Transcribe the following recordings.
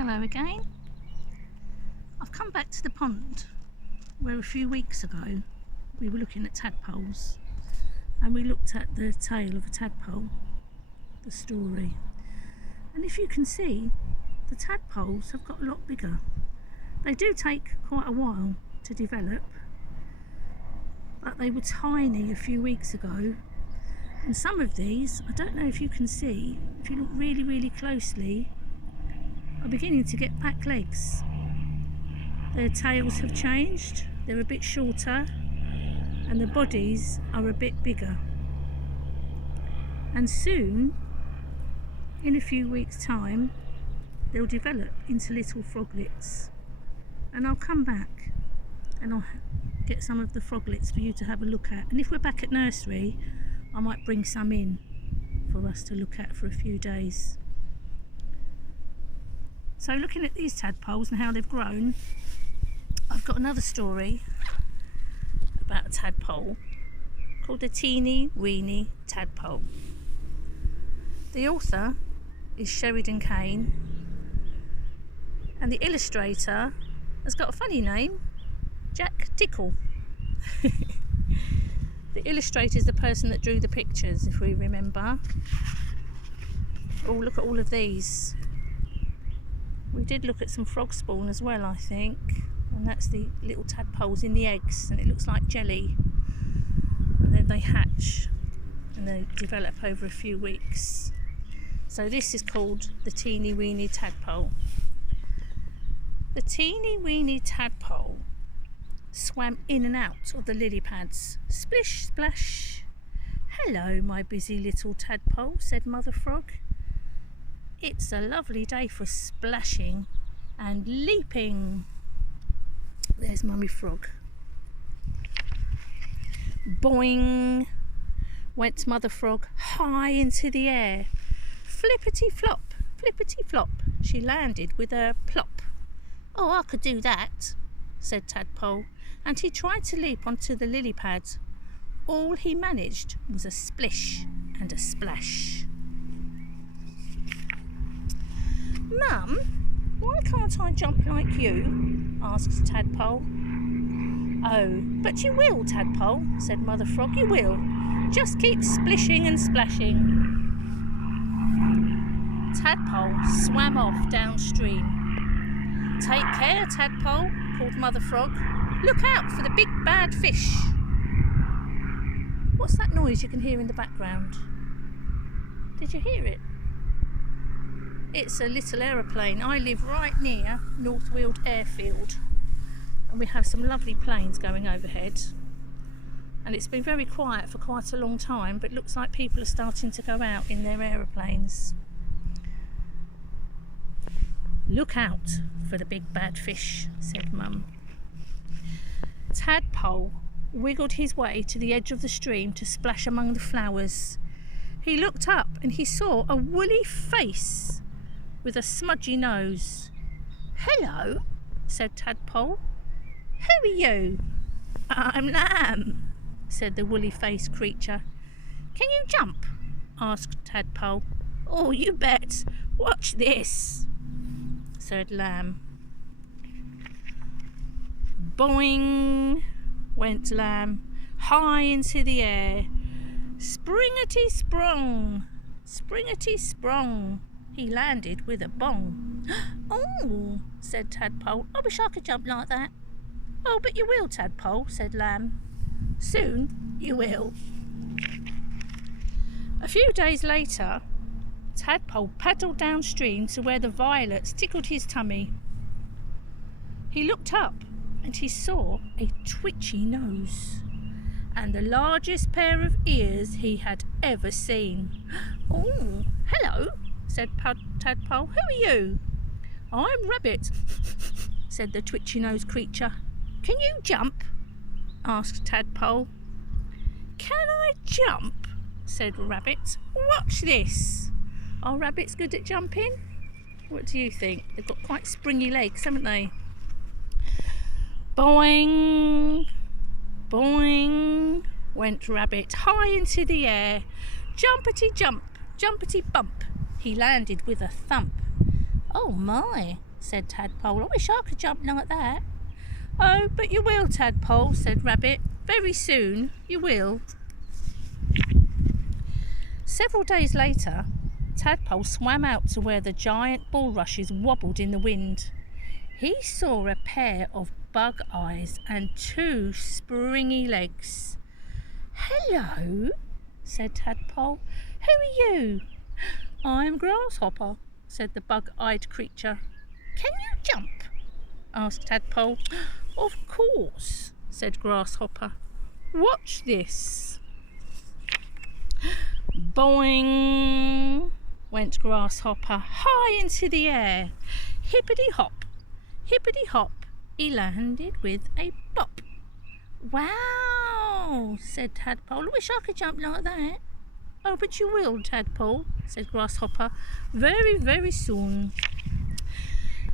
Hello again. I've come back to the pond where a few weeks ago we were looking at tadpoles and we looked at the tail of a tadpole, the story. And if you can see, the tadpoles have got a lot bigger. They do take quite a while to develop, but they were tiny a few weeks ago. And some of these, I don't know if you can see, if you look really closely, are beginning to get back legs. Their tails have changed, they're a bit shorter, and the bodies are a bit bigger. And soon, in a few weeks' time, they'll develop into little froglets. And I'll come back and I'll get some of the froglets for you to have a look at. And if we're back at nursery, I might bring some in for us to look at for a few days. So looking at these tadpoles and how they've grown, I've got another story about a tadpole called the teeny weeny tadpole. The author is Sheridan Kane, and the illustrator has got a funny name, Jack Tickle. The illustrator is the person that drew the pictures, if we remember. Oh, look at all of these. We did look at some frog spawn as well, I think, and that's the little tadpoles in the eggs, and it looks like jelly, and then they hatch and they develop over a few weeks. So this is called the teeny weeny tadpole. The teeny weeny tadpole swam in and out of the lily pads. Splish splash. "Hello, my busy little tadpole," said Mother Frog. "It's a lovely day for splashing and leaping." There's Mummy Frog. Boing went Mother Frog high into the air. Flippity flop, she landed with a plop. "Oh, I could do that," said Tadpole, and he tried to leap onto the lily pad. All he managed was a splish and a splash. "Mum, why can't I jump like you?" asked Tadpole. "Oh, but you will, Tadpole," said Mother Frog. "You will. Just keep splishing and splashing." Tadpole swam off downstream. "Take care, Tadpole," called Mother Frog. "Look out for the big bad fish." What's that noise you can hear in the background? Did you hear it? It's a little aeroplane. I live right near North Weald Airfield, and we have some lovely planes going overhead. And it's been very quiet for quite a long time, but looks like people are starting to go out in their aeroplanes. "Look out for the big bad fish," said Mum. Tadpole wiggled his way to the edge of the stream to splash among the flowers. He looked up and he saw a woolly face with a smudgy nose. "Hello," said Tadpole. "Who are you?" "I'm Lamb," said the woolly-faced creature. "Can you jump?" asked Tadpole. "Oh, you bet. Watch this," said Lamb. Boing went Lamb high into the air. Springety sprung, he landed with a bong. "Oh," said Tadpole, "I wish I could jump like that." "Oh, but you will, Tadpole," said Lamb. "Soon you will." A few days later, Tadpole paddled downstream to where the violets tickled his tummy. He looked up and he saw a twitchy nose and the largest pair of ears he had ever seen. "Oh, hello," said Tadpole. "Who are you?" "I'm Rabbit," said the twitchy-nosed creature. "Can you jump?" asked Tadpole. "Can I jump?" said Rabbit. "Watch this." Are rabbits good at jumping? What do you think? They've got quite springy legs, haven't they? Boing, boing went Rabbit high into the air. Jumpety jump, jumpety bump, he landed with a thump. "Oh my," said Tadpole. I wish I could jump like that. Oh, but you will, Tadpole, said Rabbit. Very soon you will. Several days later, Tadpole swam out to where the giant bulrushes wobbled in the wind. He saw a pair of bug eyes and 2 springy legs. Hello, said Tadpole. Who are you? I'm Grasshopper, said the bug-eyed creature. Can you jump? Asked Tadpole. Of course, said Grasshopper. Watch this. Boing, went Grasshopper high into the air. Hippity-hop, he landed with a plop. Wow, said Tadpole. I wish I could jump like that. Oh, but you will, Tadpole, said Grasshopper. Very, very soon.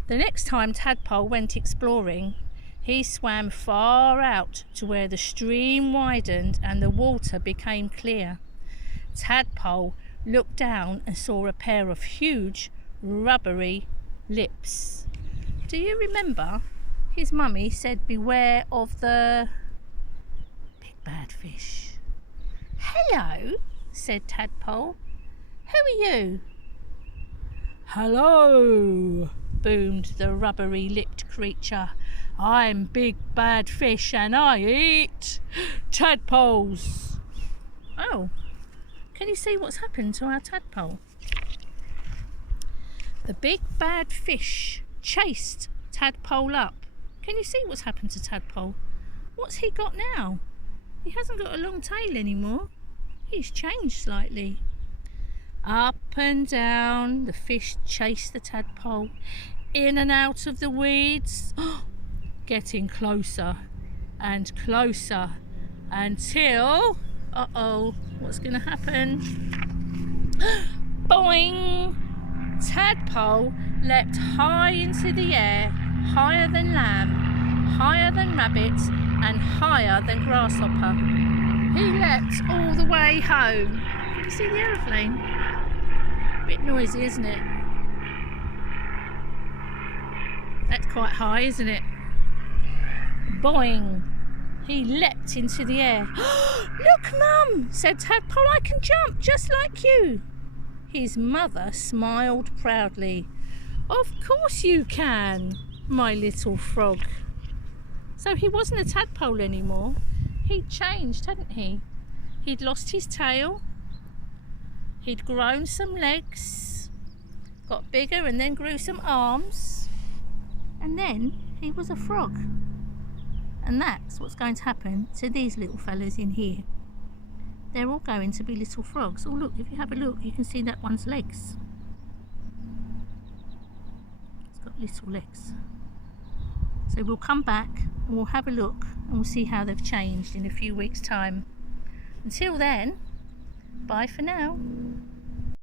The next time Tadpole went exploring, he swam far out to where the stream widened and the water became clear. Tadpole looked down and saw a pair of huge, rubbery lips. Do you remember his mummy said beware of the big bad fish? Hello, said Tadpole. Who are you? Hello, boomed the rubbery-lipped creature. I'm Big Bad Fish and I eat tadpoles. Oh, can you see what's happened to our tadpole? The Big Bad Fish chased Tadpole up. Can you see what's happened to Tadpole? What's he got now? He hasn't got a long tail anymore. He's changed slightly. Up and down the fish chased the tadpole, in and out of the weeds, getting closer and closer until, what's going to happen? Boing! Tadpole leapt high into the air, higher than lamb, higher than rabbit, and higher than grasshopper. He leapt all the way home. Can you see the aeroplane? A bit noisy, isn't it? That's quite high, isn't it? Boing! He leapt into the air. Look, Mum, said Tadpole, I can jump just like you. His mother smiled proudly. Of course you can, my little frog. So he wasn't a tadpole anymore. He'd changed, hadn't he? He'd lost his tail. He'd grown some legs, got bigger and then grew some arms. And then he was a frog. And that's what's going to happen to these little fellas in here. They're all going to be little frogs. Oh look, if you have a look, you can see that one's legs. It's got little legs. So we'll come back and we'll have a look and we'll see how they've changed in a few weeks' time. Until then, bye for now.